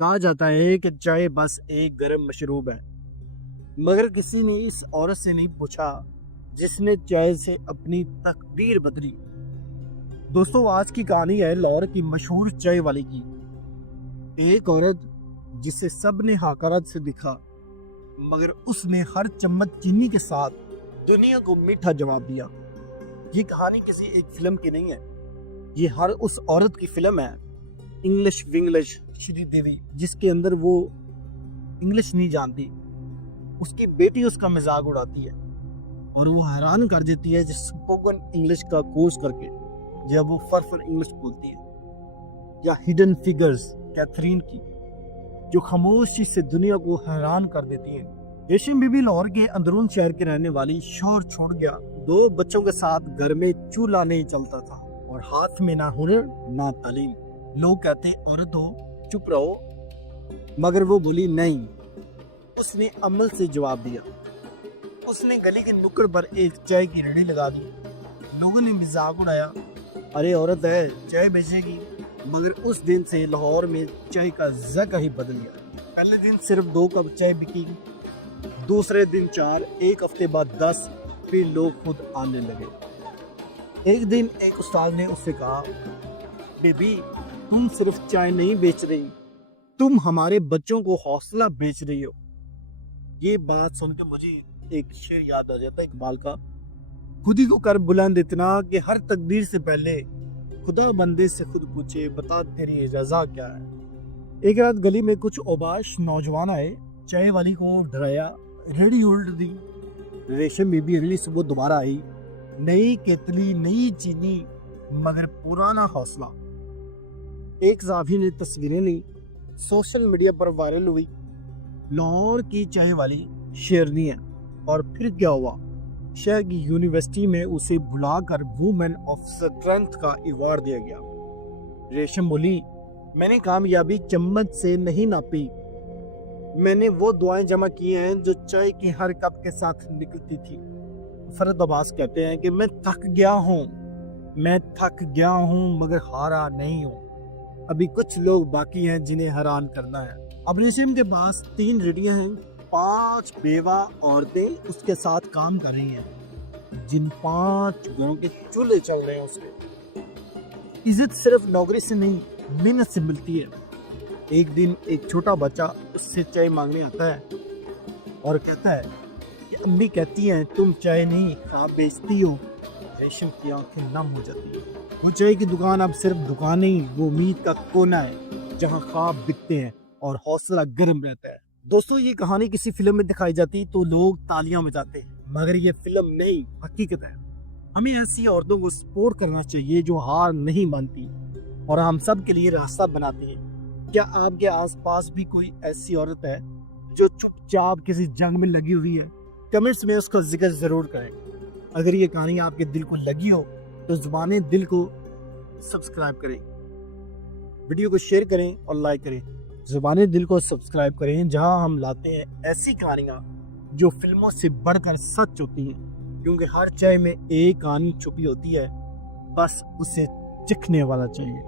कहा जाता है कि चाय बस एक गर्म मशरूब है, मगर किसी ने इस औरत से नहीं पूछा जिसने चाय से अपनी तकदीर बदली। दोस्तों, आज की कहानी है लाहौर की मशहूर चाय वाली की। एक औरत जिसे सबने हकारत से दिखा, मगर उसने हर चम्मच चीनी के साथ दुनिया को मीठा जवाब दिया। ये कहानी किसी एक फिल्म की नहीं है, ये हर उस औरत की फिल्म है, इंग्लिश विंग्लिश श्रीदेवी, जिसके अंदर वो इंग्लिश नहीं जानती, उसकी बेटी उसका मजाक उड़ाती है और वो हैरान कर देती है जिस स्पोकन इंग्लिश का कोर्स करके जब वो फर इंग्लिश बोलती है। या हिडन फिगर्स कैथरीन की, जो खामोशी से दुनिया को हैरान कर देती है। रेशम बीबी लाहौर के अंदरून शहर के रहने वाली, शोहर छोड़ गया, 2 बच्चों के साथ घर में चूल्हा नहीं चलता था और हाथ में ना हुनर ना तालीम। लोग कहते औरत हो चुप रहो, मगर वो बोली नहीं। उसने अमल से जवाब दिया। उसने गली के नुक्कड़ पर एक चाय की रेहड़ी लगा दी। लोगों ने मजाक उड़ाया, अरे औरत है चाय बेचेगी। मगर उस दिन से लाहौर में चाय का ज़का ही बदल गया। पहले दिन सिर्फ 2 कप चाय बिकी, दूसरे दिन 4, एक हफ्ते बाद 10, फिर लोग खुद आने लगे। एक दिन एक उस्ताद ने उससे कहा, बेबी तुम सिर्फ चाय नहीं बेच रही, तुम हमारे बच्चों को हौसला बेच रही हो। ये बात सुनकर मुझे एक शेर याद आ जाता है इकबाल का, खुद ही को कर बुलंद इतना कि हर तकदीर से पहले खुदा बंदे से खुद पूछे, बता तेरी रजा क्या है। एक रात गली में कुछ औबाश नौजवान आए, चाय वाली को डराया, रेडी उल्ट दी। रेशम बीबी अगली सुबह दोबारा आई, नई केतली नई चीनी, मगर पुराना हौसला। एक साहबी ने तस्वीरें ली, सोशल मीडिया पर वायरल हुई, लाहौर की चाय वाली शेरनी है। और फिर क्या हुआ, शहर की यूनिवर्सिटी में उसे बुलाकर वुमेन ऑफ स्ट्रेंथ का अवार्ड दिया गया। रेशम बोली, मैंने कामयाबी चम्मच से नहीं नापी, मैंने वो दुआएं जमा की हैं जो चाय की हर कप के साथ निकलती थी। फरद अब्बास कहते हैं कि मैं थक गया हूँ मगर हारा नहीं हूँ। अभी कुछ लोग बाकी हैं जिन्हें हैरान करना है। अब रेशम के पास 3 रेडियां हैं, 5 बेवा औरतें उसके साथ काम कर रही हैं, जिन 5 घरों के चूल्हे चल रहे हैं उसके। इज्जत सिर्फ नौकरी से नहीं, मेहनत से मिलती है। एक दिन एक छोटा बच्चा उससे चाय मांगने आता है और कहता है कि अम्मी कहती हैं तुम चाय नहीं ख्वाब बेचती हो। रेशम की आंखें नम हो जाती है। वो चाय की दुकान अब सिर्फ दुकान नहीं, वो उम्मीद का कोना है जहाँ ख्वाब बिकते हैं और हौसला गर्म रहता है। दोस्तों, ये कहानी किसी फिल्म में दिखाई जाती तो लोग तालियां बजाते, मगर ये फिल्म नहीं, हकीकत है। हमें ऐसी औरतों को सपोर्ट करना चाहिए जो हार नहीं मानती और हम सब के लिए रास्ता बनाती है। क्या आपके आसपास भी कोई ऐसी औरत है जो चुपचाप किसी जंग में लगी हुई है? कमेंट्स में उसका जिक्र जरूर करें। अगर ये कहानी आपके दिल को लगी हो तो ज़ुबाने दिल को सब्सक्राइब करें, वीडियो को शेयर करें और लाइक करें। ज़ुबाने दिल को सब्सक्राइब करें, जहां हम लाते हैं ऐसी कहानियां जो फिल्मों से बढ़कर सच होती हैं, क्योंकि हर चाय में एक कहानी छुपी होती है, बस उसे चिखने वाला चाहिए।